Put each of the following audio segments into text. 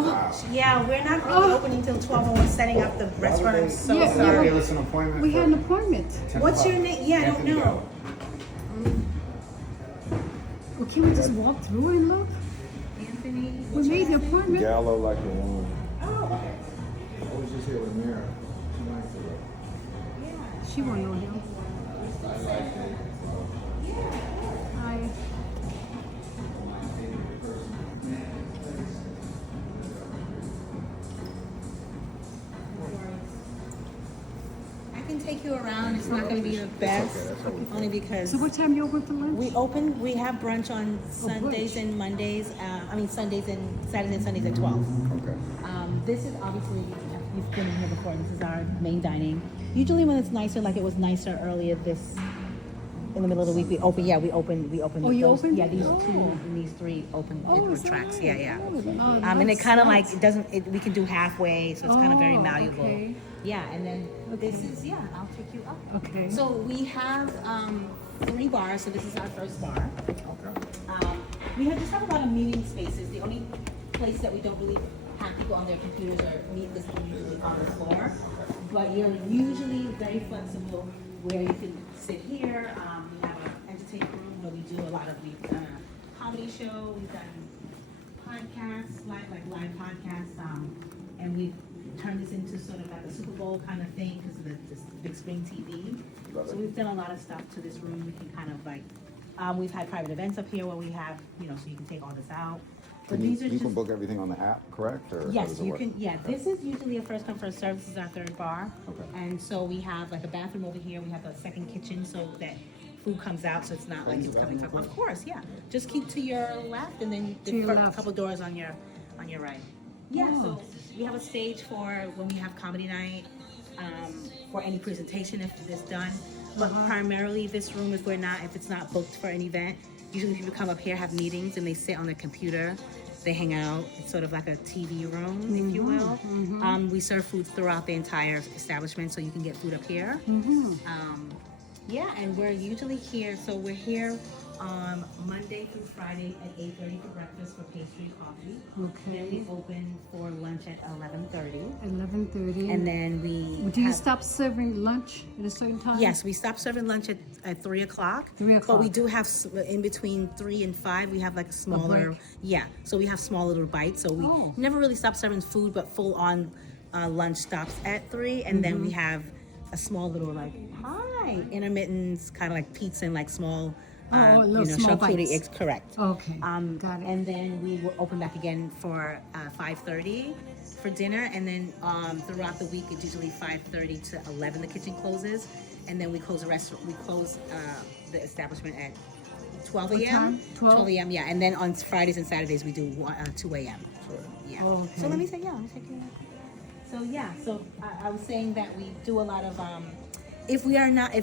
Yeah, we're not really opening till 12 when we're setting up the restaurant. I'm so Yeah, sorry. Give us an appointment. We had an appointment. What's your name? Yeah, I don't Anthony know. Well, can we just walk through and look? Anthony. We made the appointment. Gallo like the one. Oh, okay. I was just here with Mira 2 nights ago. Yeah. She won't know him. I like it. Hi. I can take you around. It's not going to be the best, only because So what time you open for lunch? we have brunch on Sundays brunch. and Mondays. Sundays and Saturdays and Sundays at 12. Okay. This is obviously, you've been in here before. This is our main dining. Usually when it's nicer, like it was nicer earlier in the middle of the week, we open. Oh, you those, opened? Yeah, these Oh. 2 and these 3 open Oh, different is that tracks. right? Yeah. Oh, And it that's kind of nice. like, we can do halfway, so it's kind of very Oh, malleable. okay. Yeah, and then this is, I'll take you up. Okay. So we have 3 bars, so this is our first bar. Okay. We just have a lot of meeting spaces. The only place that we don't really have people on their computers or meet is usually on the floor. But you're usually very flexible where you can sit here. We have an entertainment room where we do a lot of, we've done a comedy show, we've done podcasts, live podcasts, and we've turned this into sort of like a Super Bowl kind of thing because of this big screen TV. Love So it. we've done a lot of stuff to this room. We can kind of like, we've had private events up here where we have, so you can take all this out. But Can these you are just, can book everything on the app, correct? Or how yes, does it you work? can, yeah, this is usually a first come, first served. This is our 3rd bar. Okay. And so we have like a bathroom over here. We have a second kitchen so that food comes out, so it's not like it's coming from, of course, yeah. Just keep to your left and then To your the left. couple doors on your right. Yeah, so we have a stage for when we have comedy night, for any presentation if it's done. But primarily this room, if it's not booked for an event, usually people come up here, have meetings, and they sit on their computer. They hang out. It's sort of like a TV room, if you will. We serve food throughout the entire establishment, so you can get food up here. Yeah, and we're usually here. So we're here Monday through Friday at 8:30 for breakfast for pastry, coffee. Okay. Then we open for lunch at 11:30, 11:30. and then we. Do you have- stop serving lunch at a certain time? Yes, we stop serving lunch at 3 o'clock. 3 But we o'clock. do have in between 3 and 5. We have like a smaller. break. Yeah, so we have small little bites. So we Oh. never really stop serving food, but full on lunch stops at 3, and then Mm-hmm. we have a small little intermittents, kind of like pizza and like small. little small charcuterie bites. eggs, correct. Okay, got it. And then we will open back again for 5:30 for dinner, and then throughout the week it's usually 5:30 to 11. The kitchen closes, and then we close the restaurant. We close the establishment at 12 What a.m. time? 12? a.m. Yeah, and then on Fridays and Saturdays we do 2 a.m. Yeah. Oh, okay. So let me take you. So yeah, I was saying that we do a lot of if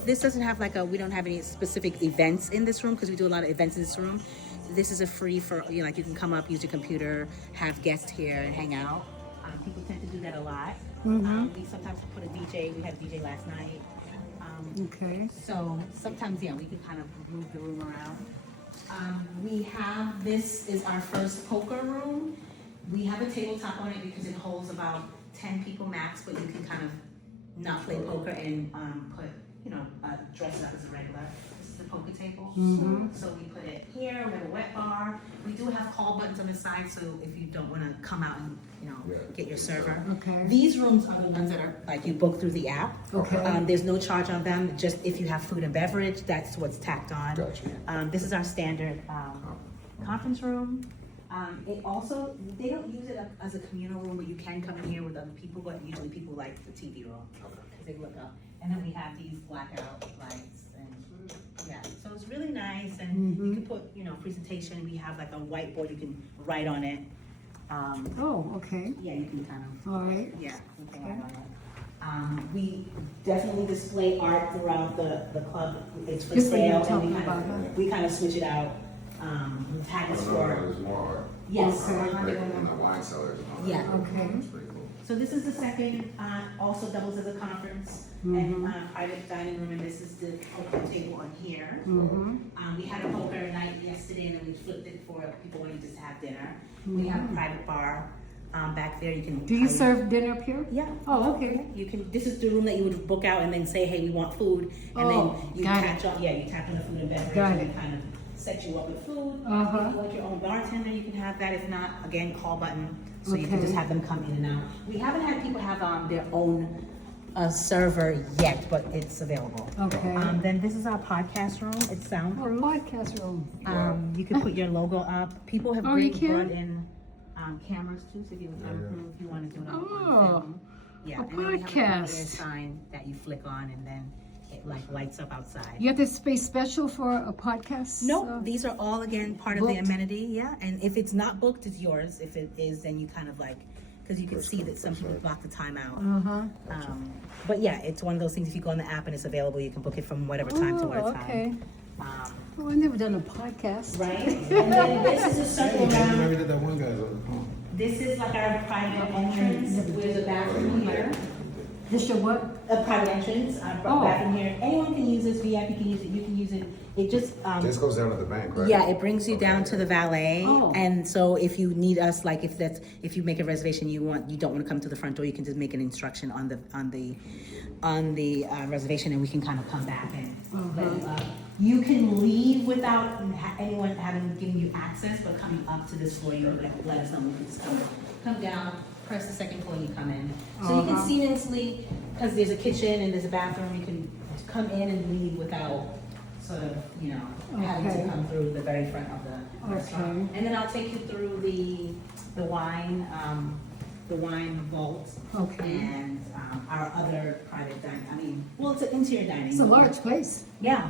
this doesn't have we don't have any specific events in this room because we do a lot of events in this room. This is a free for like you can come up, use your computer, have guests here and hang out. People tend to do that a lot. We sometimes put a DJ. We had a DJ last night. Okay. So sometimes, we can kind of move the room around. This is our first poker room. We have a tabletop on it because it holds about 10 people max, but you can kind of not play poker and put, dress it up as a regular. This is the poker table. So we put it here, we have a wet bar. We do have call buttons on the side, so if you don't want to come out and, get your server. Okay. These rooms are the ones that are like you book through the app. Okay. There's no charge on them, just if you have food and beverage, that's what's tacked on. Gotcha. This is our standard conference room. They don't use it as a communal room, but you can come in here with other people, but usually people like the TV room, because they look up. And then we have these blackout lights, and so it's really nice, and you can put, presentation, we have like a whiteboard, you can write on it. Okay. Yeah, you can kind of. All right. Yeah, we can write on it. We definitely display art throughout the club. It's for Just like you sale, were talking and about, we kind of switch it out. We've had this for, There's more art. yes. Okay. Like in the wine cellars and all that. Yeah. Okay. It's pretty cool. So this is the second, also doubles as a conference and private dining room, and this is the poker table on here. We had a poker night yesterday, and then we flipped it for people wanting just to have dinner. We have a private bar. back there. You can. Do you serve dinner up here? Yeah. Oh, okay. You can. This is the room that you would book out and then say, "Hey, we want food," and Oh, then you got catch on. Yeah, you tap in the food and beverage, Got and it. it kind of set you up with food. Uh-huh. If you want your own bartender, you can have that. If not, again, call button, so you can Okay. just have them come in and out. We haven't had people have their own server yet, but it's available. Okay. Then this is our podcast room. It's Oh, soundproof. podcast room. You can put your logo up. People have Oh, you brought can? in cameras too, so if you have a camera crew, if you want to do it on Oh, film. Yeah, a and then we have a podcast. sign that you flick on and then it like lights up outside. You have this space special for a podcast? No, these are all again part of the Booked. amenity, yeah. And if it's not booked, it's yours. If it is, then you kind of like, because you can see that some people block the time out. Uh-huh. But yeah, it's one of those things. If you go on the app and it's available, you can book it from whatever time to Oh, what okay. time. Oh, I've never done a podcast. Right. And then this is a circle Yeah, around. maybe did that one guy's on the phone. This is like our private entrance. There's a bathroom here. This your what? A private entrance, Oh. bathroom here. Anyone can use this. VIP can use it. You can use it. It just This goes down to the bank, right? yeah, it brings you down to the valet. Oh. And so if you need us, like if you make a reservation, you don't want to come to the front door, you can just make an instruction on the reservation, and we can kind of come back and let you up. You can leave without anyone having given you access, but coming up to this floor, you let us know. We can just come down, press the second floor, and you come in. So you can seamlessly, because there's a kitchen and there's a bathroom, you can come in and leave without sort of, having Okay. to come through the very front of the restaurant. Okay. And then I'll take you through the wine vault. Okay. And our other private dining. It's an interior dining. It's a large place. Yeah.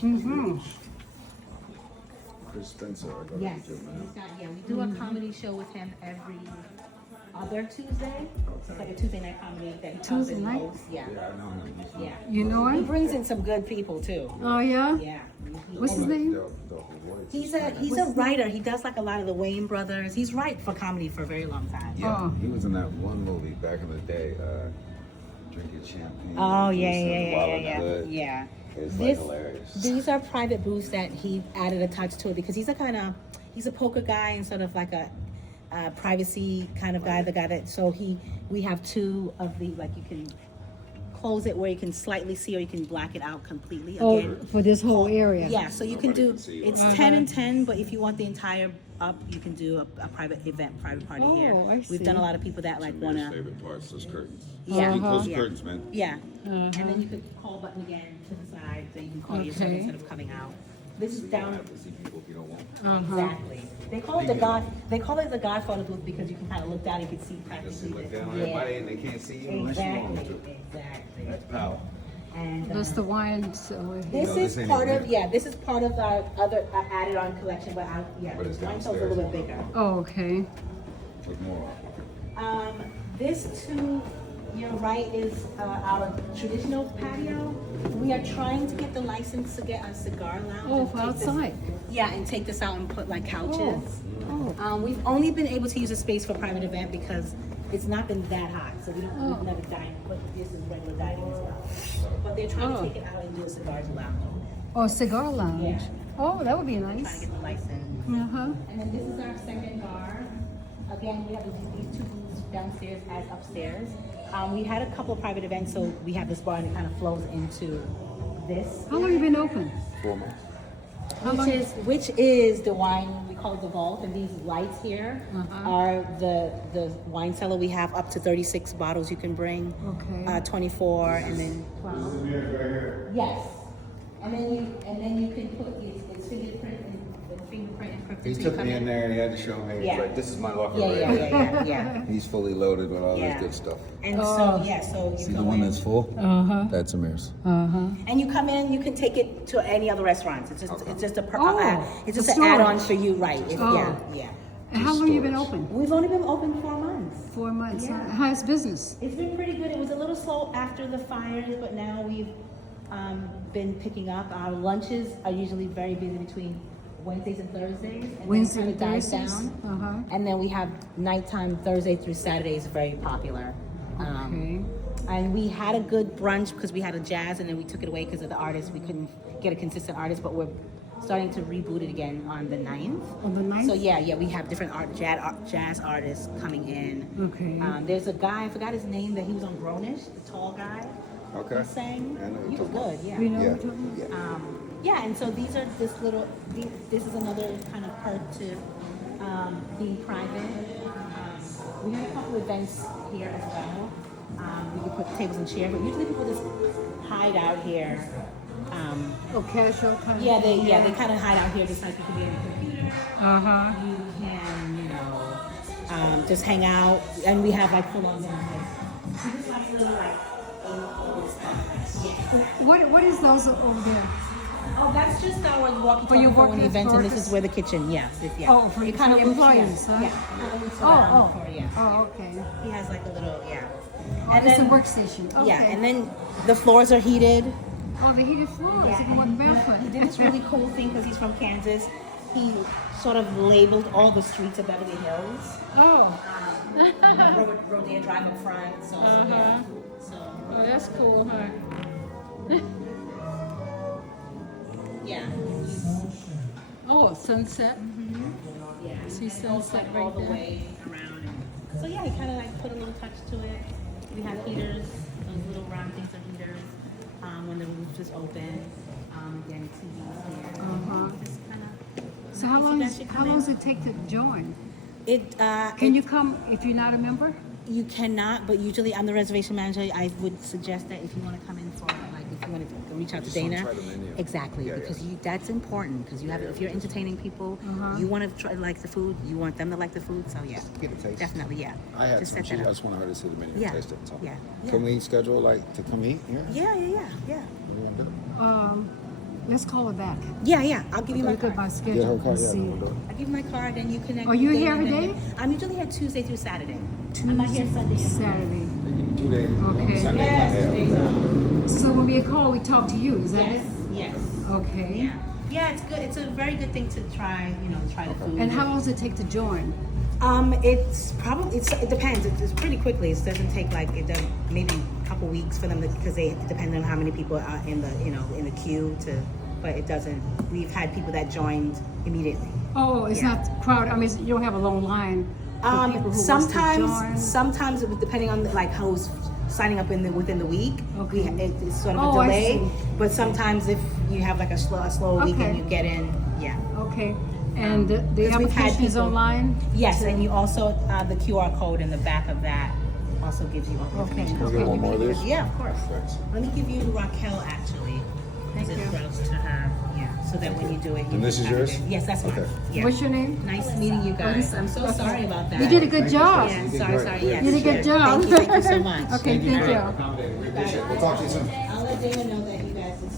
Mm-hmm. Chris Spencer, I go to Yes. the gym, man. We do a comedy show with him every other Tuesday. So it's like a Tuesday night comedy that he comes Tuesday and night? hosts. Yeah. Yeah, I know him. Yeah. You know He him? brings in some good people too. Oh, yeah? Yeah. What's his And name? The voice. He's a writer. He does like a lot of the Wayne brothers. He's write for comedy for a very long time. Yeah, Oh. he was in that one movie back in the day, drinking champagne. Oh doing yeah, some yeah, Wild yeah, in the yeah, Hood. yeah. It's like hilarious. These are private booths that he added a touch to it because he's a poker guy and sort of like a privacy kind of guy. The guy that we have two of the like you can close it where you can slightly see or you can black it out completely. Oh, Again, for this whole area? yeah. So you can Nobody do can see it's it. 10 and 10, but if you want the entire up, you can do a private event, private party Oh, here. I We've done see. a lot of people that like His wanna. favorite parts, those curtains. Yeah. You close the Yeah. curtains, man. Yeah, and then you could call button again to the side, so you can call yourself Okay. instead of coming out. This is You don't down, have to see people if you don't want. exactly. They call it the Godfather booth because you can kind of look down and you can see Just practically. look the- down on yeah. everybody and they can't see you unless you want them Exactly, to. exactly. That's power. And That's the wines over here. this No, is this ain't part even of, it. this is part of our other added on collection, but But it's mine's a little downstairs. bit bigger. Oh, okay. Look more. This to your right is our traditional patio. We are trying to get the license to get a cigar lounge. Oh, and for take this- outside. Yeah, and take this out and put like couches. Oh. We've only been able to use a space for private event because it's not been that hot, so we've never dined, but this is regular dining as well. But they're trying Oh. to take it out and do a cigars lounge. Oh, cigar lounge. Yeah. Oh, that would be Trying to nice. get the license. Uh-huh. And then this is our second bar. Again, we have these two booths downstairs as upstairs. We had a couple of private events, so we have this bar and it kind of flows into this. How long you been open? 4 months. Which is the wine, we call it the vault, and these lights here are the wine cellar. We have up to 36 bottles you can bring. Okay. 24 and then 12. This is yours right here. Yes. And then you can put it's fingerprint encrypted. He so you took come me in there and he had to show me. He's Yeah. like, this is my locker Yeah, right yeah, here. yeah, yeah, yeah. He's fully loaded with all Yeah. this good stuff. And Oh. so you See go the one in, that's full? Uh-huh. That's Amir's. Uh-huh. and you come in. You can take it to any other restaurants. It's just Oh, it's just a an add-on storage. for you, right? Oh. Yeah. And how long you been Stores. open? We've only been open 4 months. 4 months. Yeah. How's business? It's been pretty good. It was a little slow after the fires, but now we've been picking up. Our lunches are usually very busy between Wednesdays and Thursdays. And Wednesday then and it kind of dies Thursdays? down. Uh-huh. And then we have nighttime Thursday through Saturday is very popular. Okay. And we had a good brunch because we had a jazz and then we took it away because of the artists. We couldn't get a consistent artist, but we're starting to reboot it again on the 9th. On the 9th? So yeah, we have different jazz artists coming in. Okay. There's a guy, I forgot his name, that he was on Grownish, the tall guy. Okay. He sang. I know what He you're was talking good, yeah. You know Yeah. what you're talking about? Yeah. Yeah, and so these are this is another kind of perk to being private. We have a couple events here as well. We can put tables and chairs, but usually people just hide out here. Oh, casual kind Yeah, of they thing? kind of hide out here just like you can be on the computer. Uh-huh. You can, you know, just hang out, and we have like full on like we just like little like yeah. What is those over there? Oh, that's just our walkie For your talkie for an walkie event, and this talkies? is where the kitchen. Yeah, yeah. Oh, for It kinda the loops, employees, yeah, huh? Yeah, kinda loops Oh, around oh. for, yeah. Oh, okay. He has like a little, yeah. Oh, it's a workstation. Okay. Yeah, and then the floors are heated. Oh, the heated floors. Yeah, You can walk and barefoot. he did this really cool thing because he's from Kansas. He sort of labeled all the streets of Beverly Hills. Oh, Rodeo Drive up front. So, yeah. So, oh, that's cool, huh? yeah. Oh, sunset. Yeah. See And sunset all right the there. way around. So yeah, he kind of like put a little touch to it. We have heaters. Those little round things are heaters. When the roof is open. Again, TVs here. Uh-huh. Just kind of. So how long does it take to join? Can you come if you're not a member? You cannot, but usually I'm the reservation manager. I would suggest that if you want to come in for like if you want to reach out to Just wanna Dana, try the menu. exactly, Yeah, because yeah. that's important because you have if you're entertaining people, you want to try like the food, you want them to like the food, so yeah, Get a taste. definitely, yeah. I had Just some. set She, that I up. just want her to see the menu Yeah, and taste it. So. yeah, yeah. Can we schedule like to come eat here? Yeah. What do you want to do? Let's call it back. Yeah. I'll give you my Look at card. my Get schedule her card. and Yeah, see. we'll do it. I'll give you my card, and you connect. Are you with here Dana, every and day? I'm usually here Tuesday through Saturday. I'm not here Sunday. Saturday. 2 days. Okay. Sunday. Yes, Yeah. 2 days off. So when we call, we talk to you. Is that Yes, yes. it? Okay. Yeah. Yeah, it's good. It's a very good thing to try, try the food. And how long does it take to join? It's probably it depends. It's pretty quickly. It doesn't take like it does maybe a couple weeks for them because they depend on how many people are in the in the queue to. But it doesn't. We've had people that joined immediately. Oh, it's Yeah. not crowded. I mean, you don't have a long line for people who wants to join. Sometimes it would- depending on like who's signing up within the week, Okay. it's sort of Oh, a I delay. see. But sometimes if you have like a slow week Okay. and you get in, yeah. Okay. And the because we've had application is people- online? Yes, and you also the QR code in the back of that also gives you all the Okay. information. Can we get one more of these? Yeah, of course. Thanks. Let me give you Raquel actually. Thank As it you. goes to her, yeah. So that when you do it, you And this is have it yours? there. Yes, that's mine. Okay. Yeah. What's your name? Nice meeting you guys. I'm so sorry about that. You did a good job. Yeah, You did sorry. great. Yes, You did a good sure. job. Thank you so much. Okay, thank you. Accommodating. We appreciate it. We'll talk to you soon. I'll let Dana know that you guys.